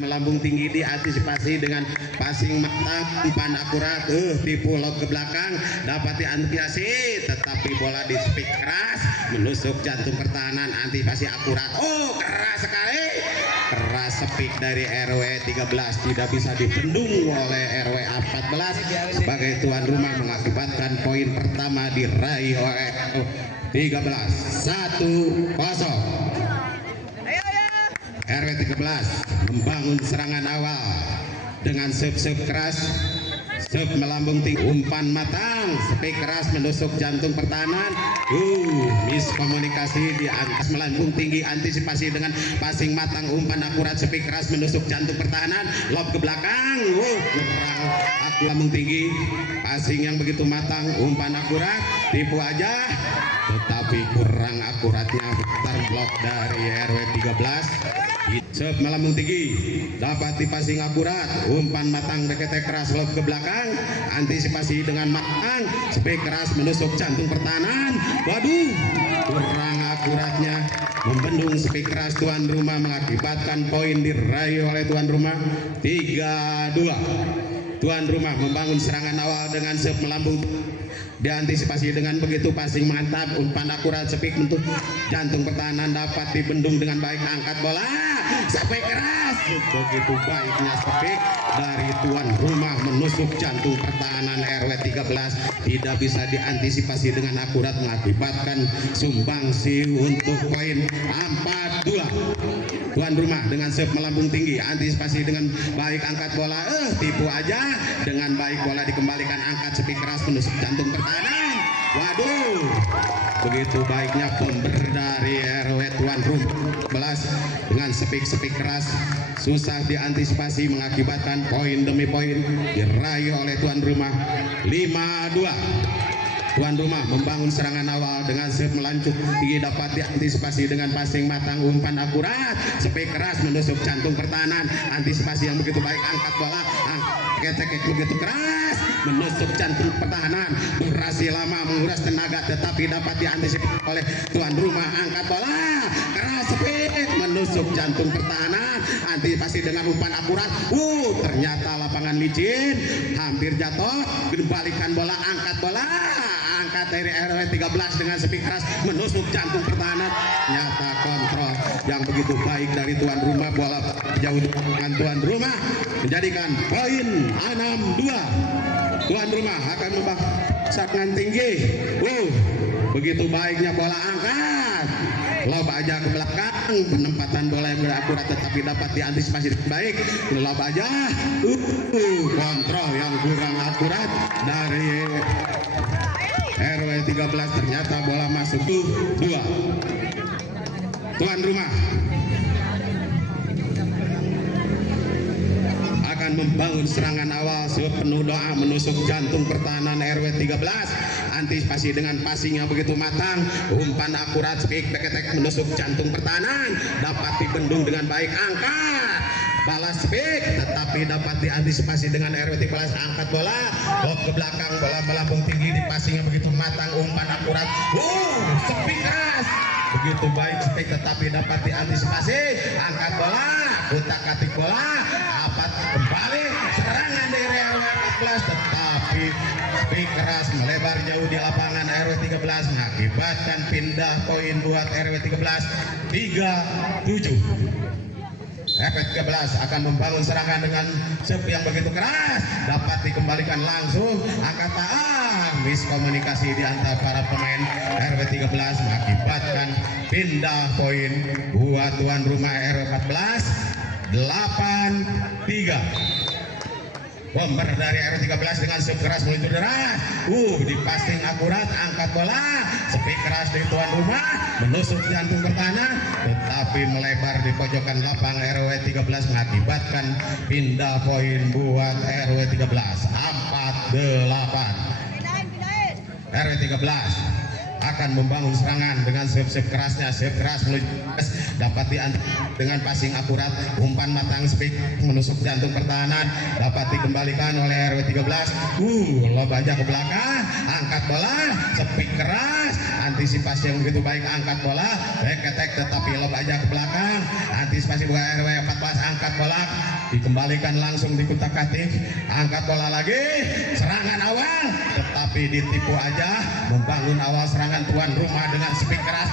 melambung tinggi diantisipasi dengan passing matang, umpan akurat, tipu lob ke belakang dapat diantisipasi, tetapi bola di speed keras menusuk jantung pertahanan, antisipasi akurat, keras sekali, keras speed dari RW 13 tidak bisa dibendung oleh RW 14 sebagai tuan rumah, mengakibatkan poin pertama diraih oleh 13 1-0. RW 13 membangun serangan awal dengan serve keras, serve melambung tinggi, umpan matang, speed keras menusuk jantung pertahanan, miskomunikasi di atas melambung tinggi, antisipasi dengan passing matang, umpan akurat, speed keras menusuk jantung pertahanan, lob ke belakang, kurang aku lambung tinggi, passing yang begitu matang, umpan akurat, tipu aja, tetapi kurang akuratnya, terblok dari RW 13. Serve melambung tinggi, dapat dipasing akurat, umpan matang dekete keras, lob ke belakang, antisipasi dengan matang, speed keras menusuk jantung pertahanan, kurang akuratnya, membendung speed keras tuan rumah, mengakibatkan poin diraih oleh tuan rumah 3-2. Tuan rumah membangun serangan awal dengan serve melambung, diantisipasi dengan begitu passing mantap, umpan akurat, speed untuk jantung pertahanan dapat dibendung dengan baik, angkat bola, sampai keras, begitu baiknya speed dari tuan rumah menusuk jantung pertahanan RW 13, tidak bisa diantisipasi dengan akurat, mengakibatkan sumbangsi untuk poin 4-2. Tuan rumah dengan serve melambung tinggi, antisipasi dengan baik, angkat bola, tipu aja, dengan baik bola dikembalikan, angkat, speed keras menusuk jantung pertahanan, begitu baiknya pember dari RW tuan rumah dengan speed keras, susah diantisipasi, mengakibatkan poin demi poin diraih oleh tuan rumah 5-2. Tuan rumah membangun serangan awal dengan serve melanjut tinggi, dapat diantisipasi dengan passing matang, umpan akurat, speed keras menusuk jantung pertahanan, antisipasi yang begitu baik, angkat bola, cekek begitu keras menusuk jantung pertahanan, durasi lama, menguras tenaga, tetapi dapat diantisipasi oleh tuan rumah, angkat bola, keras, speed menusuk jantung pertahanan, antisipasi dengan umpan akurat, ternyata lapangan licin, hampir jatuh, kembalikan bola, angkat bola, angkat dari RW 13 dengan speed keras menusuk jantung pertahanan, nyata kontrol yang begitu baik dari tuan rumah, bola jauh dengan tuan rumah menjadikan poin 6-2. Tuan rumah akan membangun serangan tinggi, begitu baiknya bola, angkat, lob aja ke belakang, penempatan bola yang akurat tetapi dapat diantisipasi dengan baik, lob aja, kontrol yang kurang akurat dari RW 13, ternyata bola masuk 2. Tuan rumah akan membangun serangan awal sepenuh doa menusuk jantung pertahanan RW 13, antisipasi dengan passing yang begitu matang, umpan akurat, speed beketek menusuk jantung pertahanan, dapat dibendung dengan baik, angkat balas speed, tetapi dapat diantisipasi dengan RW 13, angkat bola, lob ke belakang, bola melambung tinggi, di passing yang begitu matang, umpan akurat, speed keras, begitu baik speed, tetapi dapat diantisipasi, angkat bola, utak-atik bola, dapat kembali serangan dari RW 14, tetapi speed keras melebar jauh di lapangan RW 13, mengakibatkan pindah poin buat RW 13 3-7. RW 13 akan membangun serangan dengan serve yang begitu keras, dapat dikembalikan langsung, angkat miskomunikasi di antara para pemain RW 13, mengakibatkan pindah poin buat tuan rumah RW 14 8-3. Bomber dari RW 13 dengan serve keras meluncur deras, di passing akurat, angkat bola, speed keras dari tuan rumah menusuk jantung pertahanan, tetapi melebar di pojokan lapang RW 13, mengakibatkan pindah poin buat RW 13 4-8. RW 13 akan membangun serangan dengan serve kerasnya, serve keras dapat dengan passing akurat, umpan matang, speed menusuk jantung pertahanan, dapat dikembalikan oleh RW 13, lob aja ke belakang, angkat bola, speed keras, antisipasi yang begitu baik, angkat bola, back attack tetapi lob aja ke belakang, antisipasi buat RW 14, angkat bola, dikembalikan langsung di kutak-katik, angkat bola lagi, serangan awal, tetapi ditipu aja, membangun awal serangan tuan rumah dengan speed keras,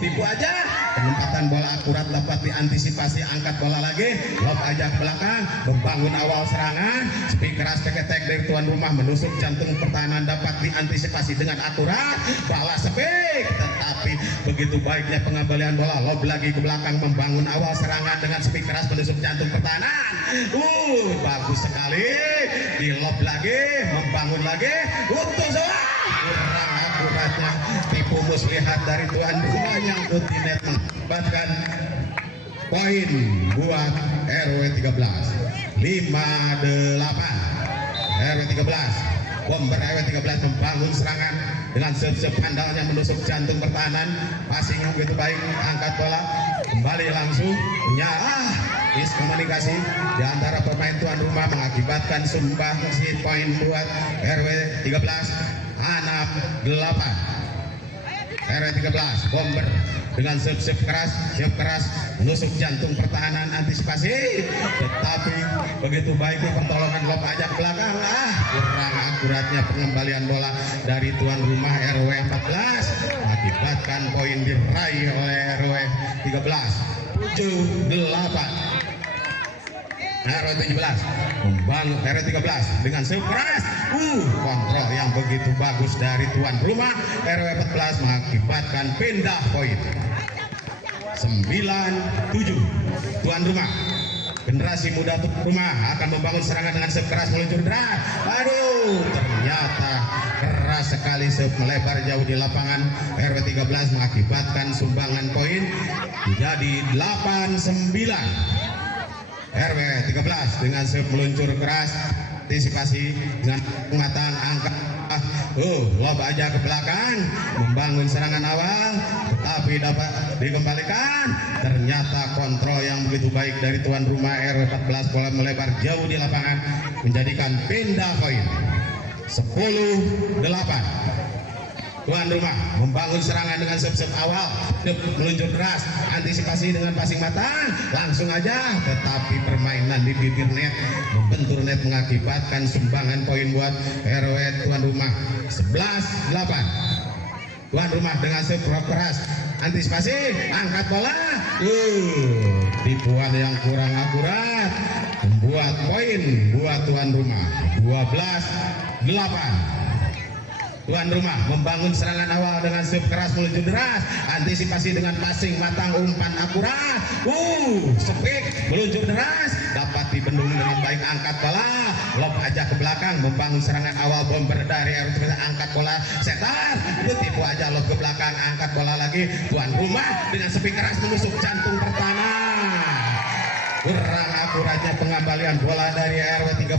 tipu aja, penempatan bola akurat dapat diantisipasi, angkat bola lagi, lob aja ke belakang, membangun awal serangan, speed keras back attack dari tuan rumah menusuk jantung pertahanan dapat diantisipasi dengan akurat, balas speed, tetapi begitu baiknya pengembalian bola, lob lagi ke belakang, membangun awal serangan dengan speed keras menusuk jantung pertahanan, bagus sekali, di lob lagi, membangun lagi, untuk kurang akuratnya, tipu muslihat dari tuan rumah yang Utinet mendapatkan poin buat RW 13 58. RW 13 bomber RW 13 membangun serangan dengan serve handalnya menusuk jantung pertahanan, passing yang begitu baik, angkat bola kembali langsung miskomunikasi di antara pemain tuan rumah mengakibatkan sumbangsi poin buat RW 13 68. RW 13 bomber dengan serve keras menusuk jantung pertahanan, antisipasi, tetapi begitu baiknya pertolongan lob ajak belakang, kurang akuratnya pengembalian bola dari tuan rumah RW 14 mengakibatkan poin diraih oleh RW 13 78. RW 17 membangun RW 13 dengan serve keras, kontrol yang begitu bagus dari tuan rumah RW 14 mengakibatkan pindah poin 97. Tuan rumah generasi muda tuan rumah akan membangun serangan dengan serve keras meluncur deras, ternyata keras sekali, serve melebar jauh di lapangan, RW 13 mengakibatkan sumbangan poin menjadi 89. RW 13 dengan serve meluncur keras, antisipasi dengan pengatan angka, lob aja ke belakang, membangun serangan awal, tetapi dapat dikembalikan, ternyata kontrol yang begitu baik dari tuan rumah RW 14, bola melebar jauh di lapangan menjadikan pindah poin 10-8. Tuan rumah membangun serangan dengan serve awal, meluncur deras, antisipasi dengan passing matang, langsung aja, tetapi permainan di bibir net, membentur net mengakibatkan sumbangan poin buat RW tuan rumah 11-8. Tuan rumah dengan serve keras, antisipasi, angkat bola, tipuan yang kurang akurat, membuat poin buat tuan rumah 12-8. Tuan rumah membangun serangan awal dengan serve keras meluncur deras, antisipasi dengan passing matang, umpan akurat, speed meluncur deras, dapat dibendung dengan baik, angkat bola, lob aja ke belakang, membangun serangan awal bomber dari RW, angkat bola, setar, tipu aja lob ke belakang, angkat bola lagi, tuan rumah dengan speed keras menusuk jantung pertahanan, kurang akuratnya pengembalian bola dari RW 13.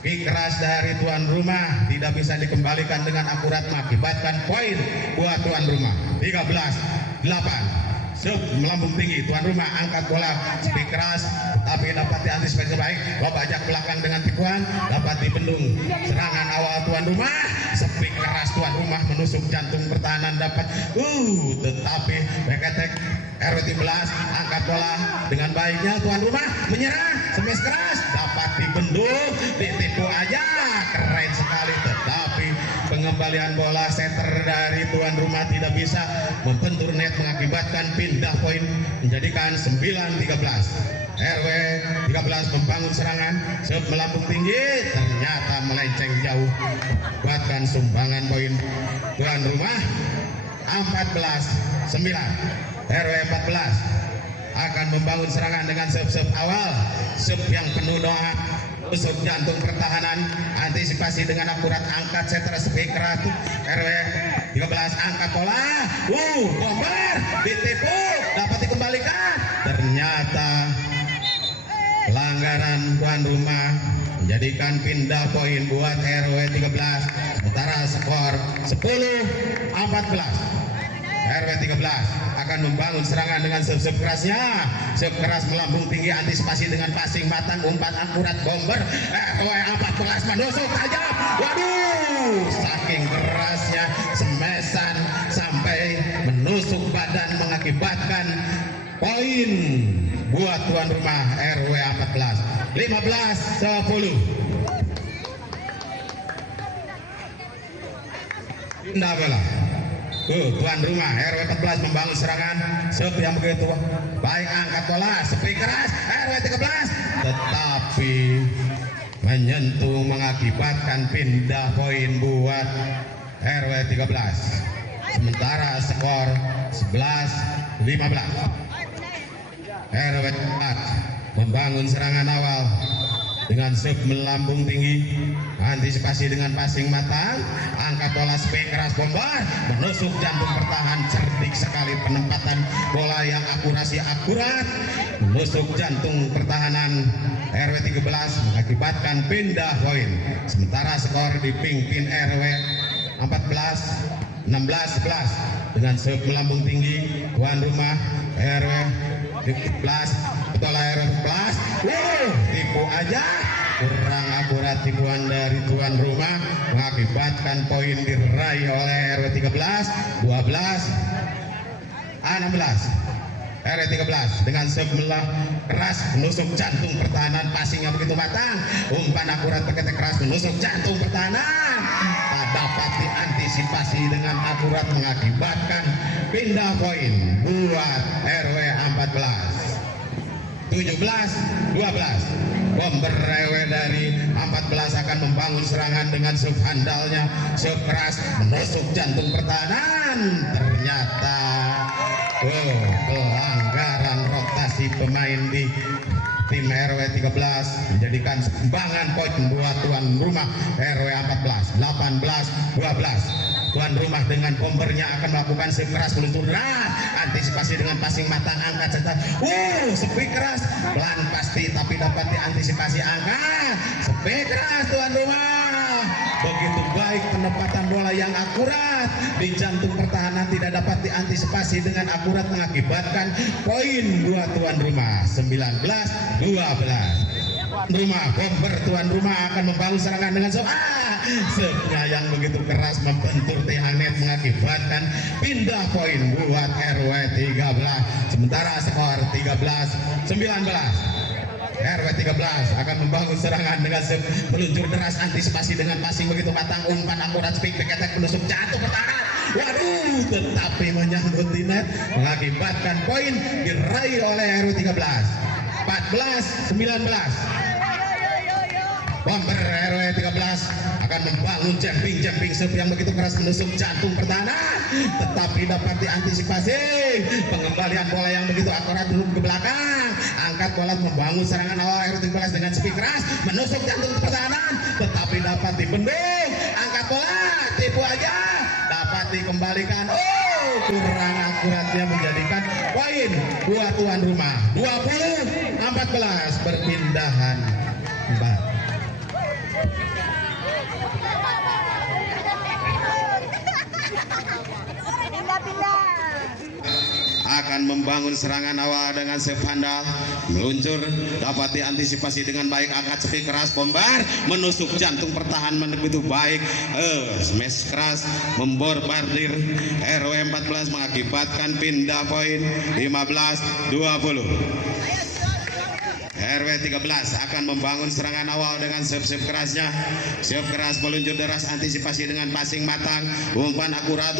Speed keras dari tuan rumah tidak bisa dikembalikan dengan akurat, mengakibatkan poin buat tuan rumah 13-8. Serve melambung tinggi, tuan rumah angkat bola, speed keras tapi dapat diantisipasi baik, lob ajak belakang dengan tipuan, dapat dibendung serangan awal tuan rumah, speed keras tuan rumah menusuk jantung pertahanan dapat, tetapi back attack RW 13 angkat bola dengan baiknya, tuan rumah menyerang, smash keras dapat dibendung, ditipu aja, keren sekali, tetapi pengembalian bola setter dari tuan rumah tidak bisa membentur net mengakibatkan pindah poin menjadikan 9-13. RW 13 membangun serangan, serve melambung tinggi, ternyata melenceng jauh, buatkan sumbangan poin tuan rumah 14-9. RW 14 akan membangun serangan dengan serve awal, serve yang penuh doa, tusuk jantung pertahanan, antisipasi dengan akurat, angkat setter speed keras, RW 13 angkat bola, bomber ditipu, dapat dikembalikan, ternyata pelanggaran tuan rumah menjadikan pindah poin buat RW 13, sementara skor 10-14. RW 13 akan membangun serangan dengan serve kerasnya. Serve keras melambung tinggi, antisipasi dengan passing matang, umpan akurat bomber. RW 14 menusuk tajam. Waduh, saking kerasnya semesan sampai menusuk badan mengakibatkan poin buat tuan rumah RW 14. 15-10. Pindah bola. Tuan rumah RW 14 membangun serangan. Serve yang begitu baik, angkat bola, sepi keras RW 13, tetapi menyentuh mengakibatkan pindah poin buat RW 13. Sementara skor 11-15. RW 4 membangun serangan awal dengan serve melambung tinggi, antisipasi dengan passing matang, angkat bola, spin keras bombar, menusuk jantung pertahan, cerdik sekali penempatan bola yang akurasi akurat, menusuk jantung pertahanan RW 13 mengakibatkan pindah poin. Sementara skor dipimpin RW 14 16-11 dengan serve melambung tinggi tuan rumah RW 13. Betul RW 14. Tipu aja, kurang akurat tipuan dari tuan rumah mengakibatkan poin diraih oleh RW 13. 12 16. RW 13 dengan sebelah keras menusuk jantung pertahanan, passingnya begitu matang, umpan akurat berketek keras menusuk jantung pertahanan, tak dapat diantisipasi dengan akurat mengakibatkan pindah poin buat RW 14. 17-12. Bomber RW dari 14 akan membangun serangan dengan serve handalnya, serve keras menusuk jantung pertahanan. Ternyata pelanggaran rotasi pemain di tim RW 13 menjadikan sumbangan poin buat tuan rumah RW 14. 18-12. Tuan rumah dengan bombernya akan melakukan serve keras meluncur deras, antisipasi dengan passing matang, angkat serta sepi keras, pelan pasti tapi dapat diantisipasi, angkat sepi keras tuan rumah. Begitu baik penempatan bola yang akurat di jantung pertahanan, tidak dapat diantisipasi dengan akurat mengakibatkan poin buat tuan rumah. 19-12. Rumah bomber tuan rumah akan membangun serangan dengan serve-nya yang begitu keras membentur tiang net mengakibatkan pindah poin buat RW 13. Sementara skor 13-19. RW 13 akan membangun serangan dengan serve meluncur deras, antisipasi dengan passing begitu matang, umpan akurat, speed ketek menusuk jantung pertahanan. Waduh, tetapi menyangkut di net mengakibatkan poin diraih oleh RW 13. 14-19. Bomber RW 13 akan membangun jumping serve yang begitu keras menusuk jantung pertahanan, tetapi dapat diantisipasi pengembalian bola yang begitu akurat dulu ke belakang, angkat bola membangun serangan awal RW 13 dengan speed keras menusuk jantung pertahanan, tetapi dapat dibendung, angkat bola tipu aja, dapat dikembalikan. Kurang akuratnya menjadikan poin buat tuan rumah. 20-14 perpindahan kembali. Akan membangun serangan awal dengan serve handal meluncur, dapat diantisipasi dengan baik, angkat sepi keras bombar menusuk jantung pertahanan begitu baik, smash keras memborbardir RW 14 mengakibatkan pindah poin 15-20. RW 13 akan membangun serangan awal dengan serve kerasnya, serve keras meluncur deras, antisipasi dengan passing matang, umpan akurat,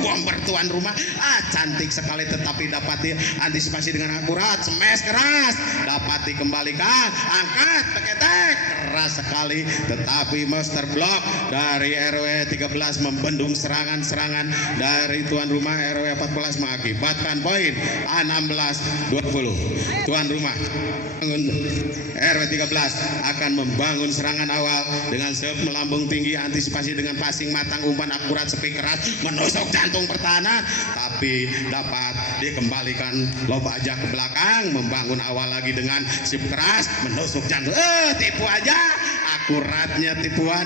bomber tuan rumah, cantik sekali tetapi dapat diantisipasi dengan akurat, smash keras dapat dikembalikan, angkat ketek keras sekali tetapi master block dari RW 13 membendung serangan-serangan dari tuan rumah RW 14 mengakibatkan poin 16-20. Tuan rumah RW 13 akan membangun serangan awal dengan serve melambung tinggi, antisipasi dengan passing matang, umpan akurat, sepi keras menusuk jantung pertahanan, tapi dapat dikembalikan lob aja ke belakang, membangun awal lagi dengan serve keras menusuk jantung, tipu aja akuratnya tipuan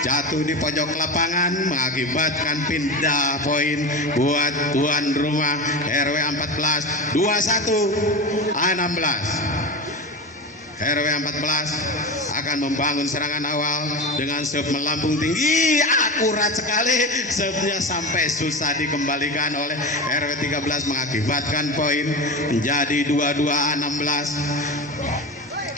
jatuh di pojok lapangan mengakibatkan pindah poin buat tuan rumah RW 14 21-16. RW 14 akan membangun serangan awal dengan serve melambung tinggi, akurat sekali serve-nya sampai susah dikembalikan oleh RW 13 mengakibatkan poin menjadi 22-16.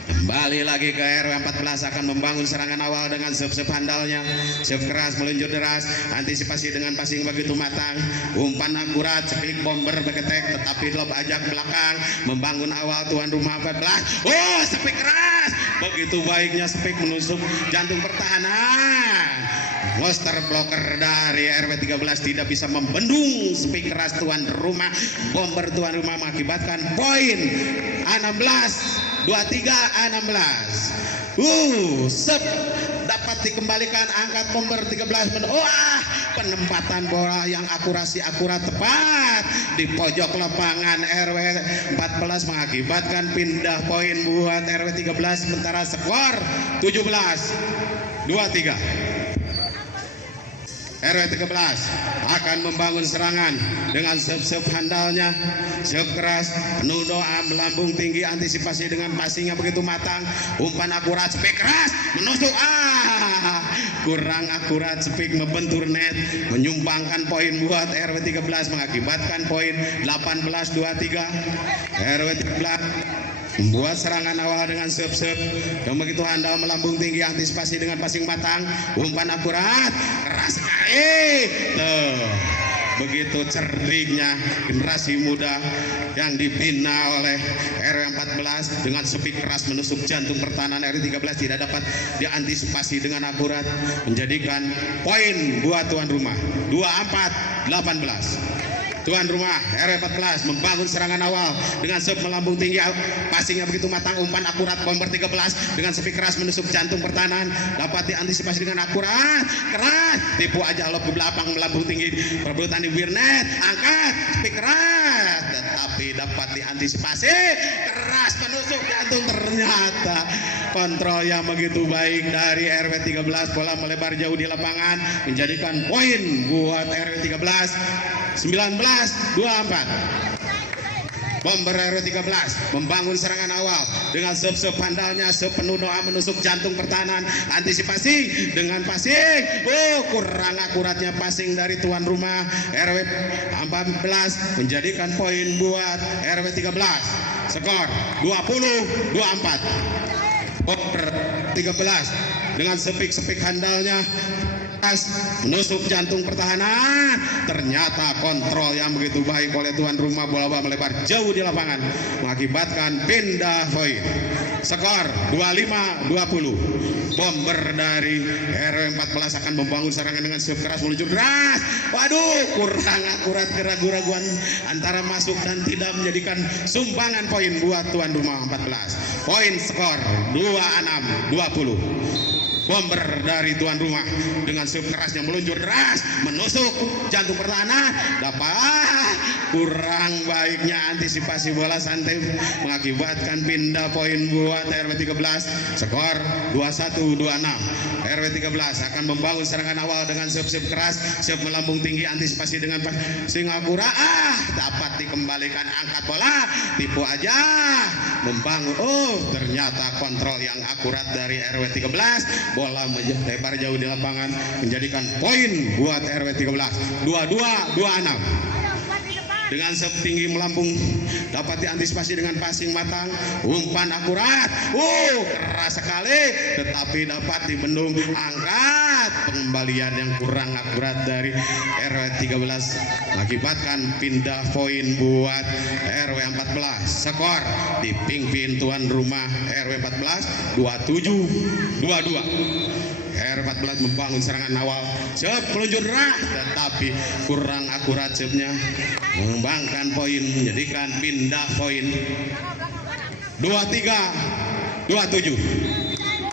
Kembali lagi ke RW 14 akan membangun serangan awal dengan serve handalnya, serve keras meluncur deras, antisipasi dengan passing begitu matang, umpan akurat, speak bomber beketek tetapi lob ajak belakang, membangun awal tuan rumah 14. Oh, speak keras, begitu baiknya speak menusuk jantung pertahanan. Monster blocker dari RW 13 tidak bisa membendung speak keras tuan rumah, bomber tuan rumah mengakibatkan poin 23-16. Sep dapat dikembalikan, angkat bomber 13. Penempatan bola yang akurat tepat di pojok lapangan RW 14 mengakibatkan pindah poin buat RW 13 sementara skor 17-23. RW 13 akan membangun serangan dengan serve handalnya, serve keras, penuh doa, melambung tinggi, antisipasi dengan passingnya begitu matang, umpan akurat, speak keras, menusuk, kurang akurat, speak membentur net, menyumbangkan poin buat RW 13 mengakibatkan poin 18-23. RW 13 membuat serangan awal dengan serve yang begitu handal, melambung tinggi, antisipasi dengan passing matang, umpan akurat, keras sekali. Begitu cerdiknya generasi muda yang dibina oleh RW 14 dengan speak keras menusuk jantung pertahanan RW 13 tidak dapat diantisipasi dengan akurat, menjadikan poin buat tuan rumah 24-18. Tuan rumah RW 14 membangun serangan awal dengan serve melambung tinggi, passingnya begitu matang, umpan akurat, bomber 13 dengan speak keras menusuk jantung pertahanan, dapat diantisipasi dengan akurat, keras, tipu aja lob ke belakang, melambung tinggi, perebutan di bibir net, angkat, speak keras, tetapi dapat diantisipasi, keras menusuk jantung. Ternyata kontrol yang begitu baik dari RW 13, bola melebar jauh di lapangan, menjadikan poin buat RW 13 19-24. Bomber RW 13 membangun serangan awal dengan serve handalnya, serve penuh doa menusuk jantung pertahanan, antisipasi dengan passing. Kurang akuratnya passing dari tuan rumah RW 14 menjadikan poin buat RW 13. Skor 20-24. Bomber 13 dengan speak handalnya, menusuk jantung pertahanan, ternyata kontrol yang begitu baik oleh tuan rumah, bola melebar jauh di lapangan mengakibatkan pindah poin. Skor 25-20. Bomber dari RW 14 akan membangun serangan dengan serve keras meluncur deras. Kurang akurat, keraguan antara masuk dan tidak menjadikan sumbangan poin buat tuan rumah 14. Poin skor 26-20. Bomber dari tuan rumah dengan serve keras yang meluncur deras menusuk jantung pertahanan, dapat kurang baiknya antisipasi bola santai mengakibatkan pindah poin buat RW 13. Skor 21-26. RW 13 akan membangun serangan awal dengan serve keras, serve melambung tinggi, antisipasi dengan passing akurat, dapat dikembalikan, angkat bola, tipu aja, membangun. Ternyata kontrol yang akurat dari RW 13, bola lebar jauh di lapangan menjadikan poin buat RW 13 22-26. Dengan serve tinggi melambung dapat diantisipasi dengan passing matang, umpan akurat, keras sekali tetapi dapat dibendung, angkat, pengembalian yang kurang akurat dari RW 13 mengakibatkan pindah poin buat RW 14. Skor dipimpin tuan rumah RW 14 27-22. RW 14 membangun serangan awal, serve meluncur deras tetapi kurang akurat serve-nya, mengembangkan poin menjadikan pindah poin 23-27.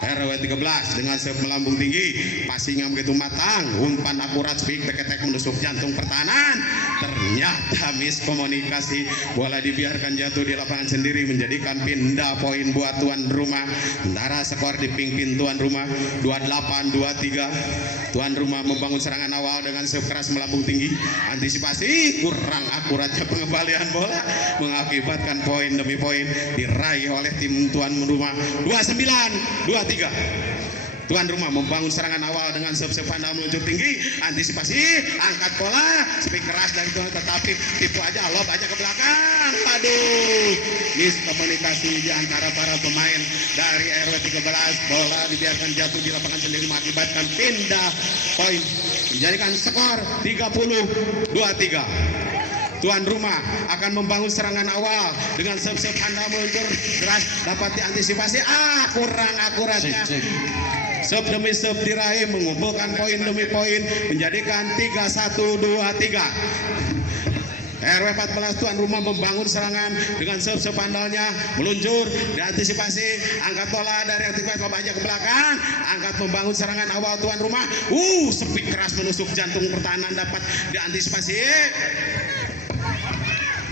RW 13 dengan serve melambung tinggi, passing yang begitu matang, umpan akurat, speak beketek menusuk jantung pertahanan, ternyata miskomunikasi, bola dibiarkan jatuh di lapangan sendiri, menjadikan pindah poin buat tuan rumah. Sementara skor dipimpin tuan rumah 28-23. Tuan rumah membangun serangan awal dengan serve keras melambung tinggi, antisipasi kurang akuratnya pengembalian bola mengakibatkan poin demi poin diraih oleh tim tuan rumah. 29-23. Tuan rumah membangun serangan awal dengan serve pandang meluncur tinggi, antisipasi, angkat bola, speed keras dari tuan, tetapi tipu aja, lob aja ke belakang. Aduh, miskomunikasi di antara para pemain dari RW 13. Bola dibiarkan jatuh di lapangan sendiri mengakibatkan pindah poin, menjadikan skor 30-23. Tuan rumah akan membangun serangan awal dengan serve pandang meluncur keras, dapat diantisipasi, kurang akuratnya. Serve demi serve diraih, mengumpulkan poin demi poin, menjadikan 31-23. RW 14 tuan rumah membangun serangan dengan serve pandalnya, meluncur, diantisipasi, angkat bola dari aktivitas lob aja ke belakang, angkat membangun serangan awal tuan rumah. Speed keras menusuk jantung pertahanan, dapat diantisipasi.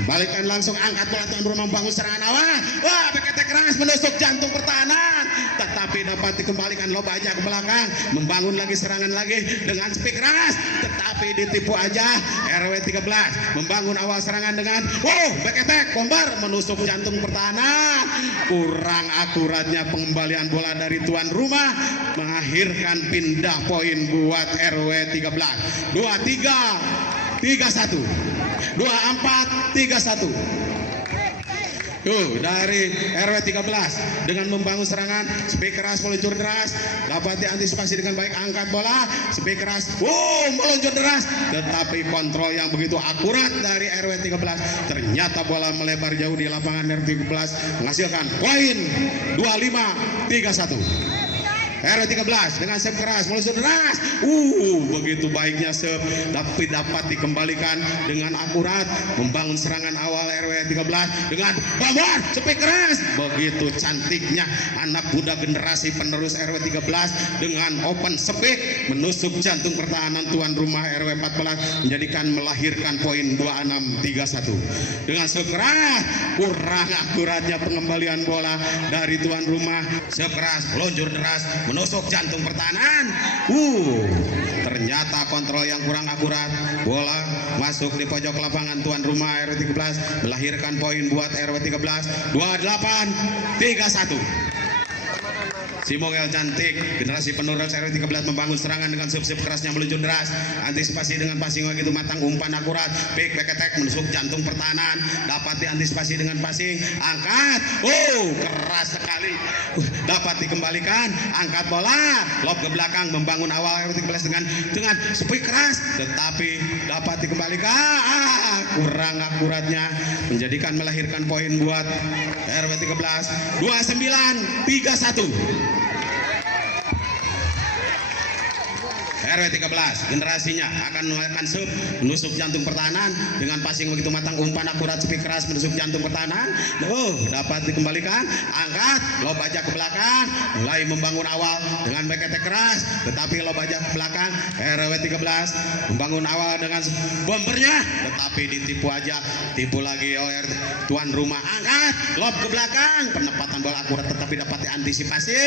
Balikan langsung, angkat bola tuan rumah membangun serangan awal. PKT keras menusuk jantung pertahanan, tetapi dapat dikembalikan lob aja ke belakang, membangun lagi serangan lagi dengan speed keras, tetapi ditipu aja. RW 13 membangun awal serangan dengan PKT bomber menusuk jantung pertahanan. Kurang akuratnya pengembalian bola dari tuan rumah mengakhirkan pindah poin buat RW 13. 23-31. 24-31. Dari RW 13 dengan membangun serangan, speed keras meluncur deras, dapat diantisipasi dengan baik, angkat bola, speed keras, meluncur deras, tetapi kontrol yang begitu akurat dari RW 13, ternyata bola melebar jauh di lapangan RW 13, menghasilkan poin 25-31. RW 13 dengan serve keras meluncur deras, begitu baiknya serve, tapi dapat dikembalikan dengan akurat, membangun serangan awal RW 13 dengan bomber speed keras. Begitu cantiknya anak muda generasi penerus RW 13 dengan open speed menusuk jantung pertahanan tuan rumah RW 14, menjadikan melahirkan poin 26-31. Dengan serve keras, kurang akuratnya pengembalian bola dari tuan rumah. Serve keras meluncur deras menusuk jantung pertahanan. Ternyata kontrol yang kurang akurat, bola masuk di pojok lapangan tuan rumah RW 13, melahirkan poin buat RW 13. 28-31. Simongel cantik, generasi penerus RW 13 membangun serangan dengan serve kerasnya meluncur deras, antisipasi dengan passing begitu matang, umpan akurat, back attack menusuk jantung pertahanan, dapat diantisipasi dengan passing, angkat, keras sekali, dapat dikembalikan, angkat bola, lob ke belakang, membangun awal RW 13 dengan speed keras, tetapi dapat dikembalikan, kurang akuratnya, menjadikan melahirkan poin buat RW 13. 29-31. RW 13 generasinya akan melakukan serve menusuk jantung pertahanan dengan passing begitu matang, umpan akurat, speed keras menusuk jantung pertahanan. Dapat dikembalikan, angkat, lob aja ke belakang, mulai membangun awal dengan back attack keras, tetapi lob aja ke belakang. RW 13 membangun awal dengan bombernya, tetapi ditipu aja, tipu lagi oleh tuan rumah, angkat, lob ke belakang, penempatan bola akurat tetapi dapat diantisipasi.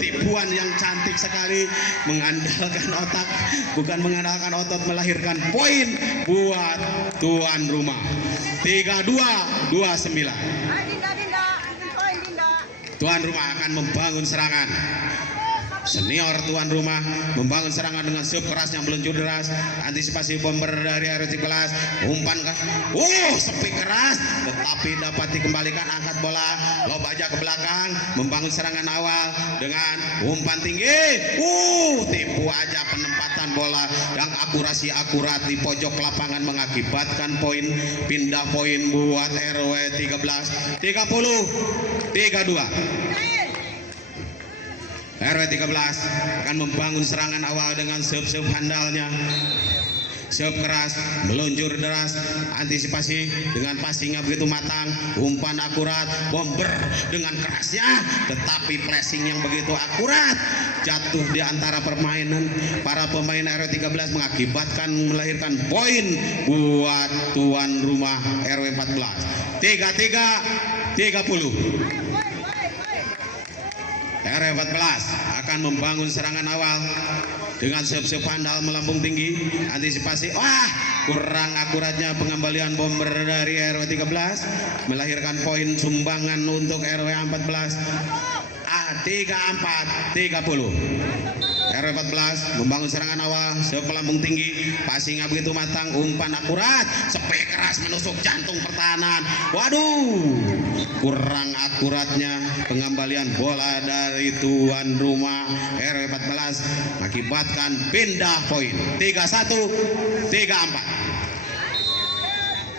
Tipuan yang cantik sekali, mengandalkan otak, bukan mengandalkan otot, melahirkan poin buat tuan rumah. 32-29. Tuan rumah akan membangun serangan. Senior tuan rumah membangun serangan dengan serve keras yang meluncur deras, antisipasi bomber dari RW 13, umpan speed keras, tetapi dapat dikembalikan, angkat bola, lob aja ke belakang, membangun serangan awal dengan umpan tinggi, tipu aja penempatan bola yang akurasi akurat di pojok lapangan mengakibatkan poin, pindah poin buat RW 13. 30-32. RW 13 akan membangun serangan awal dengan serve handalnya. serve keras, meluncur deras, antisipasi dengan passingnya begitu matang, umpan akurat, bomber dengan kerasnya, tetapi flashing yang begitu akurat, jatuh di antara permainan para pemain RW 13 mengakibatkan melahirkan poin buat tuan rumah RW 14. 33-30. RW 14 akan membangun serangan awal dengan serve handal melambung tinggi, antisipasi. Kurang akuratnya pengembalian bomber dari RW 13 melahirkan poin sumbangan untuk RW 14. 34-30. RW 14 membangun serangan awal, serve melambung tinggi, passingnya begitu matang, umpan akurat, spek keras menusuk jantung pertahanan. Waduh, kurang akuratnya pengembalian bola dari tuan rumah RW 14 mengakibatkan pindah poin. 31-34.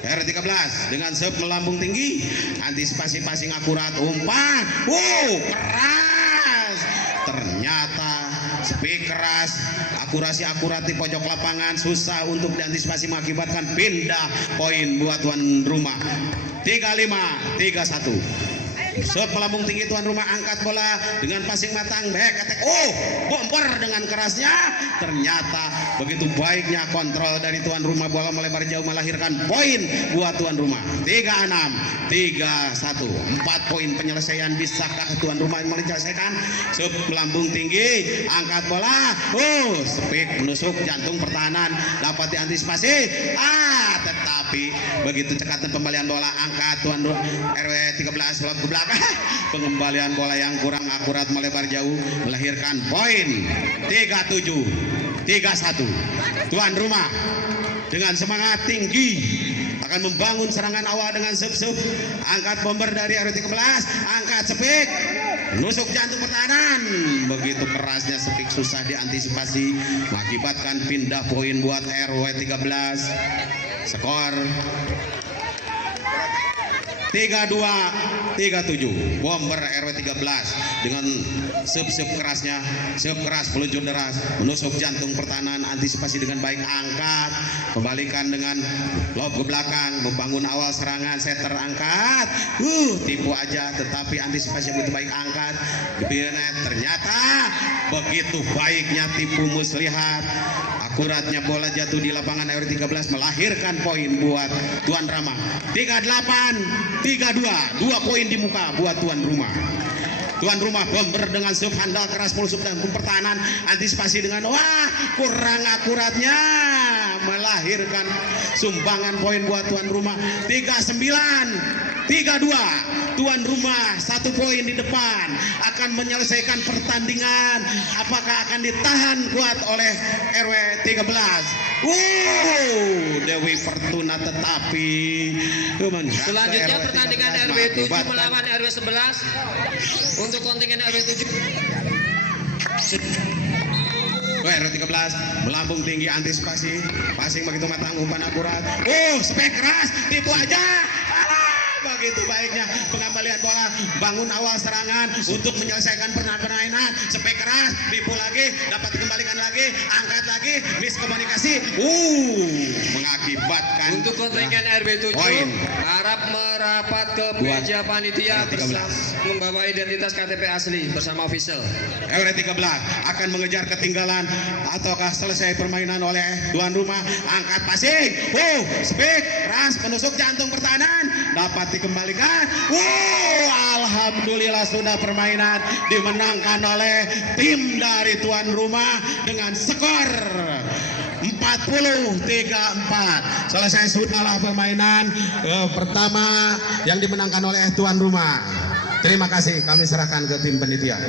RW 13 dengan serve melambung tinggi, antisipasi passing akurat, umpan, keras, ternyata speed keras, akurasi akurat di pojok lapangan, susah untuk diantisipasi mengakibatkan pindah poin buat tuan rumah. 35-31. Serve melambung tinggi tuan rumah, angkat bola dengan passing matang, back attack. Bomber dengan kerasnya, ternyata begitu baiknya kontrol dari tuan rumah, bola melebar jauh melahirkan poin buat tuan rumah. 36-31. 4 poin penyelesaian, bisakah tuan rumah menyelesaikan? Serve melambung tinggi, angkat bola, speed menusuk jantung pertahanan, dapat diantisipasi, tetapi begitu cekatan pembalian bola, angkat tuan rumah RW 13 ke belakang. Pengembalian bola yang kurang akurat melebar jauh melahirkan poin. 37-31. Tuan rumah dengan semangat tinggi akan membangun serangan awal dengan serve, angkat bomber dari RW 13, angkat speed, menusuk jantung pertahanan. Begitu kerasnya speed, susah diantisipasi mengakibatkan pindah poin buat RW 13. Skor 32-37. Bomber RW 13 dengan serve kerasnya, serve keras, peluncur deras, menusuk jantung pertahanan, antisipasi dengan baik, angkat, kembalikan dengan lob ke belakang, membangun awal serangan, setter angkat, tipu aja, tetapi antisipasi begitu baik, angkat, ternyata begitu baiknya tipu muslihat, akuratnya bola jatuh di lapangan RW 13 melahirkan poin buat tuan rumah. 38-32. 2 poin di muka buat tuan rumah. Tuan rumah bomber dengan serve handal keras, menusuk dan pertahanan, antisipasi dengan kurang akuratnya melahirkan sumbangan poin buat tuan rumah. 39-32. Tuan rumah 1 poin di depan akan menyelesaikan pertandingan. Apakah akan ditahan kuat oleh RW 13? Dewi Fortuna, tetapi selanjutnya pertandingan RW 7 melawan RW 11 untuk kontingen RW 7. RW 13 melambung tinggi, antisipasi, passing begitu matang, umpan akurat, spek keras, tipu aja. Begitu baiknya pengembalian bola, bangun awal serangan untuk menyelesaikan permainan, spek keras, tipu lagi, dapat dikembalikan lagi, angkat lagi, miskomunikasi, mengakibatkan untuk kontingen RW 7 harap merapat ke meja panitia membawa identitas KTP asli bersama official. RW 13 akan mengejar ketinggalan ataukah selesai permainan oleh tuan rumah, angkat passing, spek keras, menusuk jantung pertahanan, dapat dikembalikan. Alhamdulillah sudah permainan dimenangkan oleh tim dari tuan rumah dengan skor 40-34. Selesai sudahlah permainan pertama yang dimenangkan oleh tuan rumah. Terima kasih, kami serahkan ke tim panitia.